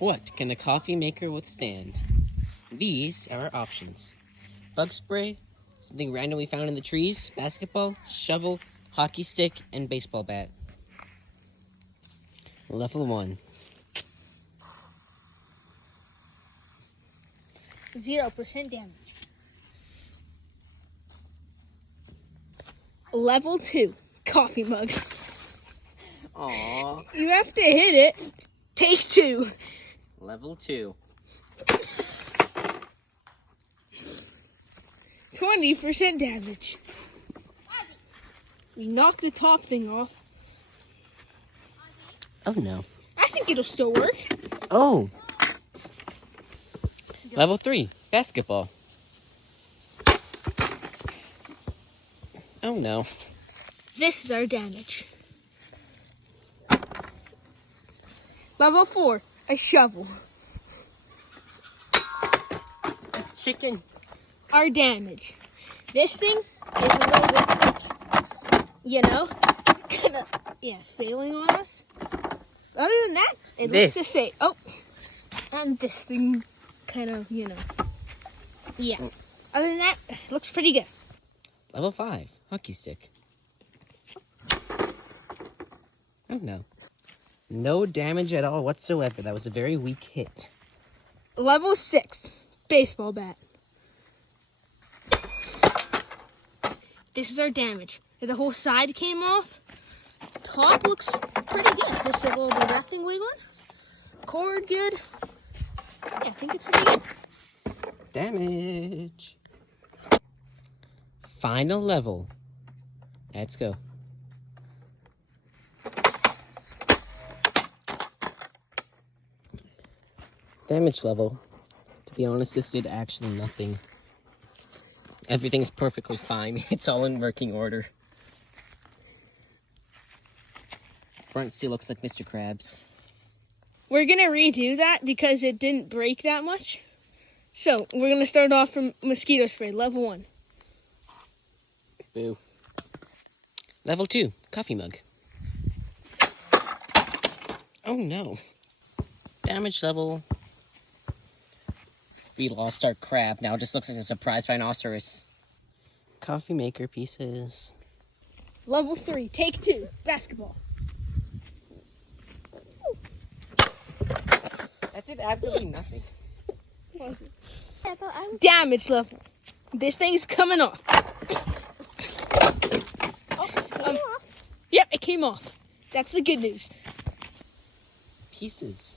What can a coffee maker withstand? These are our options. Bug spray, something randomly found in the trees, basketball, shovel, hockey stick, and baseball bat. Level 1. 0% damage. Level 2. Coffee mug. Aww. You have to hit it. Take 2. Level 2. 20% damage. We knocked the top thing off. Oh no. I think it'll still work. Oh. Level 3. Basketball. Oh no. This is our damage. Level 4. A shovel. Chicken. Our damage. This thing is a little bit like, kind of, failing on us. Other than that, it looks the same. Oh, and this thing kind of, yeah. Other than that, it looks pretty good. Level 5. Hockey stick. Oh no. No damage at all whatsoever. That was a very weak hit. Level 6. Baseball bat. This is our damage. The whole side came off. Top looks pretty good. Just a little bit of nothing wiggling. Cord good. Yeah, I think it's pretty good. Damage. Final level. Let's go. Damage level. To be honest, this did actually nothing. Everything's perfectly fine. It's all in working order. Front still looks like Mr. Krabs. We're going to redo that because it didn't break that much. So, we're going to start off from mosquito spray, level 1. Boo. Level 2, coffee mug. Oh no. Damage level. We lost our crab. Now it just looks like a surprise rhinoceros. Coffee maker pieces. Level 3, take 2, basketball. That did absolutely nothing. Damage level. This thing's coming off. Yep, it came off. That's the good news. Pieces.